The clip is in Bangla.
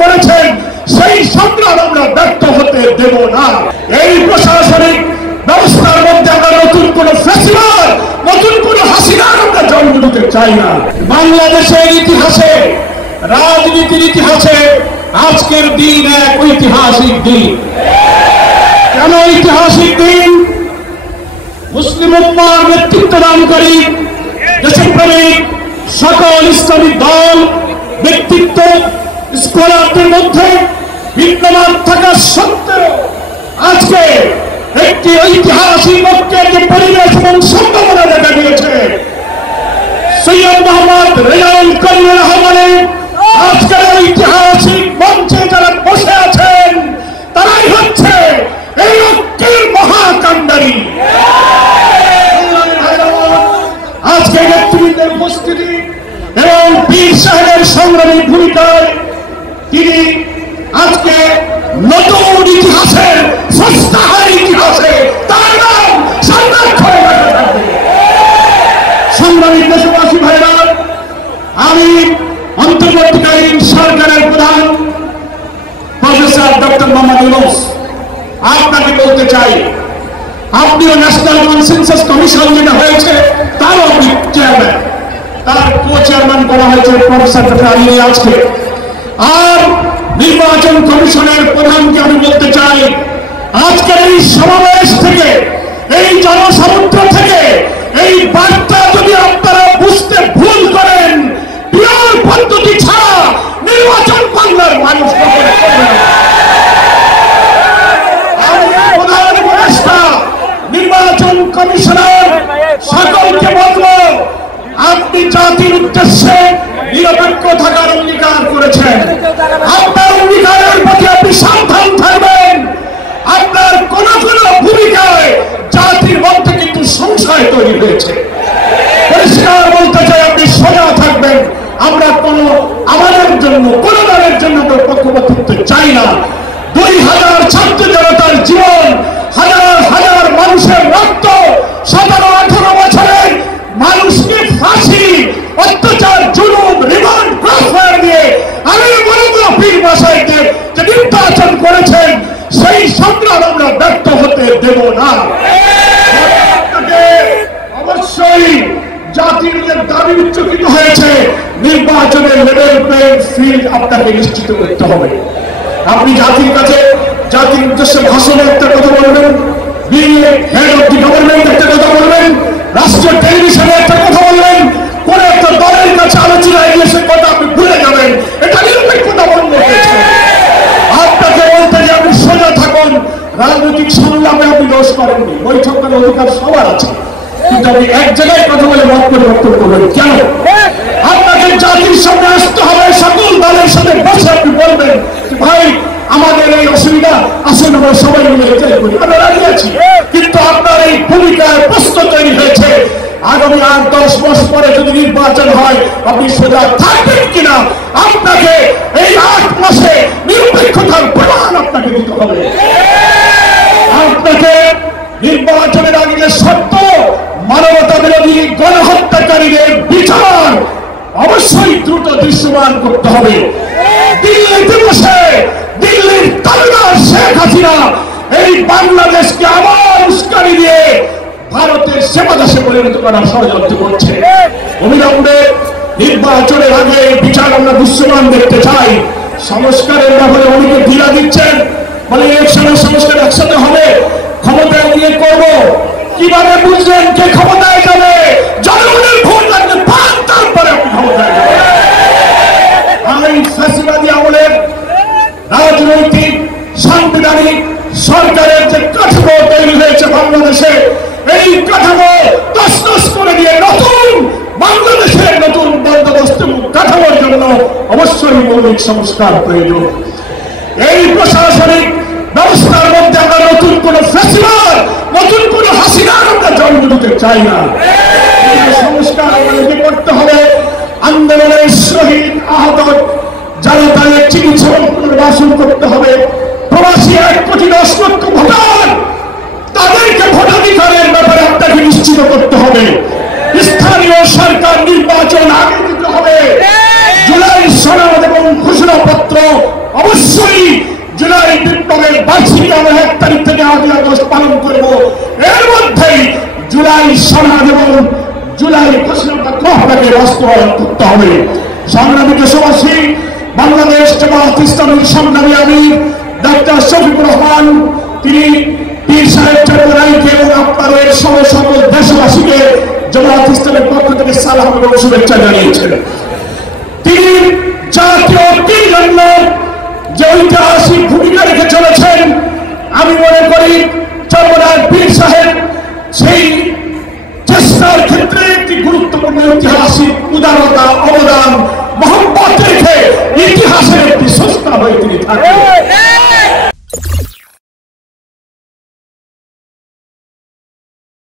করেছেন সেই সংগ্রাম আমরা ব্যর্থ হতে দেব না। এই প্রশাসনিক ব্যবস্থার মধ্যে আমরা নতুন কোন ফেস্টিভাল, নতুন কোন হাসিনার আমরা জন্ম দিতে চাই না। বাংলাদেশের ইতিহাসে, রাজনীতির ইতিহাসে আজকের দিন এক ঐতিহাসিক দিন। কেন ঐতিহাসিক দিন? মুসলিম উম্মাহর নেতৃত্ব দানকারী দেশপ্রেমিক সকল ইসলামী দল, ব্যক্তিত্ব, স্কলারদের মধ্যে বিদ্যমান থাকা সত্ত্বেও আজকে একটি ঐতিহাসিক ঐক্যের যে পরিবেশ এবং সম্ভাবনা দেখা দিয়েছে, সৈয়দ মোহাম্মদ রেজাউল করিম রহমানের আজকের ঐতিহাসিক মঞ্চে যারা বসে আছেন তারাই হচ্ছে এই ঐক্যের মহাকান্ডারী। আজকে নেতৃত্বের উপস্থিতি এবং পীর সাহেবের সংগ্রামী ভূমিকায় তিনি আজকে নতুন ইতিহাসের সস্তাহার ইতিহাসে তার নাম সংরক্ষণ করে থাকবে। সংগ্রামী দেশবাসী ভাইরা, আমি অন্তর্বর্তীকালীন সরকারের প্রধান প্রফেসর ডক্টর মোহাম্মদ ইউনূস আপনাকে বলতে চাই, আপনিও ন্যাশনাল কনসেনসাস কমিশন যেটা হয়েছে তারও আপনি চেয়ারম্যান, তার কো চেয়ারম্যান করা হয়েছে প্রফেসর ডক্টর আলী আজকে। আর নির্বাচন কমিশনের প্রধানকে আমি বলতে চাই, আজকের এই সমাবেশ থেকে, এই জনসমুদ্র থেকে এই বার্তা যদি আপনারা বুঝতে ভুল করেন, পিওর পদ্ধতি ছাড়া নির্বাচন বাংলার মানুষ গ্রহণ করবে না। প্রধান উপদেষ্টা, নির্বাচন কমিশনার সকলকে বলবো, আপনি জাতির উদ্দেশ্যে নিরপেক্ষ থাকার অঙ্গীকার করেছেন। আপনার অঙ্গীকারের প্রতি আপনি সাবধান থাকবেন। আপনার কোন কোন ভূমিকায় জাতির মধ্যে কিন্তু সংশয় তৈরি হয়েছে। পরিষ্কার বলতে চাই, আপনি সোজা থাকবেন। আমরা আমাদের জন্য, কোন দলের জন্য পক্ষপাতিত্ব চাই না। 2000 ছাত্র জনতার জীবন, হাজার হাজার মানুষের রক্ত, 17-18 বছরের মানুষকে ফাঁসি, অত্যাচার, জুলুম, রিমান্ড, ক্রসফায়ার দিয়ে আমি বলবো পীর মশাইকে যে নির্বাচন করেছেন সেই সংগ্রাম আমরা ব্যর্থ হতে দেব না। অবশ্যই জাতির যে দাবি উচ্চকিত হয়েছে, নির্বাচনের লেভেল প্লেইং ফিল্ড আপনাকে নিশ্চিত করতে হবে। আপনি জাতির কাছে, জাতির উদ্দেশ্যে ভাষণে একটা কথা বলবেন, হেড অফ দি গভর্নমেন্ট একটা কথা বলবেন, রাষ্ট্রীয় টেলিভিশনে একটা কথা বলবেন, কোন একটা দলের কাছে আলোচনায় গিয়ে সে কথা আপনি ভুলে যাবেন। এটা নিরপেক্ষতা বন্ধ হয়েছে। আপনাকে বলতে যে আপনি সোজা থাকুন। রাজনৈতিক সংলাপে আপনি দোষ করেননি, বৈঠক করার অধিকার সবার আছে, কিন্তু আপনি এক জায়গায় কথা বলে মত পরিবর্তন করবেন কেন? আপনাকে জাতির সামনে আসতে হবে, সকল দলের সাথে বসে আপনি বলবেন ভাই আমাদের এই অসুবিধা, আসুন আমরা সবাই মিলে এটাই করি, আমরা রাজি আছি। কিন্তু আপনার এই ভূমিকায় প্রশ্ন তৈরি হয়েছে, আগামী 8-10 মাস পরে যদি নির্বাচন হয় আপনি সোজা থাকবেন কিনা, আপনাকে এই 8 মাসে নিরপেক্ষতার প্রমাণ আপনাকে দিতে হবে। আপনাকে নির্বাচনের আগে যে সত্য, মানবতা বিরোধী গণহত্যাকারীদের বিচার অবশ্যই দ্রুত দৃশ্যমান করতে হবে। দিল্লিতে বসে দিল্লির তালিবান শেখ হাসিনা এই বাংলাদেশকে আবার উস্কানি দিয়ে ভারতের সেবাদাসে পরিণত করার ষড়যন্ত্র করছে। অবিলম্বে নির্বাচনের আগে বিচার আমরা দৃশ্যমান দেখতে চাই। সংস্কারের ব্যাপারে অনেকে ঢিলা দিচ্ছেন, মানে ইলেকশনের সংস্কার একসাথে হবে, ক্ষমতায় নিয়ে করবো। কিভাবে বুঝলেন কে ক্ষমতায় যাবে? জনগণের ভোট লাগবে, তারপরে আপনি ক্ষমতায় যাবেন। এই ফ্যাসিবাদী আমলের রাজনৈতিক সাংবিধানিক সরকারের যে কাঠামো তৈরি হয়েছে বাংলাদেশে, এই কাঠামো তছনছ করে দিয়ে নতুন বাংলাদেশের নতুন বন্দোবস্ত কাঠামোর জন্য অবশ্যই মৌলিক সংস্কার প্রয়োজন। এই প্রশাসনিক ব্যবস্থার মধ্যে আমরা নতুন কোন ফেস্টিভাল, নতুন কোন হাসিনার আমরা জন্ম দিতে চাই না। সংস্কার আমাদেরকে করতে হবে। আন্দোলনের শহীদ আহত যারা তাদের চিকিৎসা পুনর্বাসন করতে হবে। প্রবাসী 1,10 লক্ষ ভোটার, তাদেরকে ভোটাধিকারের ব্যাপারে আপনাকে নিশ্চিত করতে হবে। স্থানীয় সরকার নির্বাচন আগে দিতে হবে। জুলাই সনদ এবং ঘোষণাপত্র অবশ্যই জুলাই বিপ্লবের বার্ষিকী আমরা 1 তারিখ থেকে 8 আগস্ট পালন করব। এর মধ্যেই জুলাই সমাজ এবং জুলাই ঘোষণাটাকে বাস্তবায়ন করতে হবে। সংগ্রামী দেশবাসী, বাংলাদেশ জামায়াত ইসলামীর সংগ্রামী আমির ডক্টর শফিকুর রহমান তিনি পীর সাহেব চট্টগ্রামকে এবং আপনাদের সহ সকল দেশবাসীকে জামায়াত ইসলামের পক্ষ থেকে সালাম এবং শুভেচ্ছা জানিয়েছেন। তিনি জাতীয় ঐক্যের জন্য যে ঐতিহাসিক ভূমিকা রেখে চলেছেন, আমি মনে করি চট্টগ্রাম পীর সাহেব সেই চেষ্টার ক্ষেত্রে একটি গুরুত্বপূর্ণ ঐতিহাসিক উদারতা, অবদান, মহব্বত রেখে ইতিহাসের একটি সংস্থা হয়ে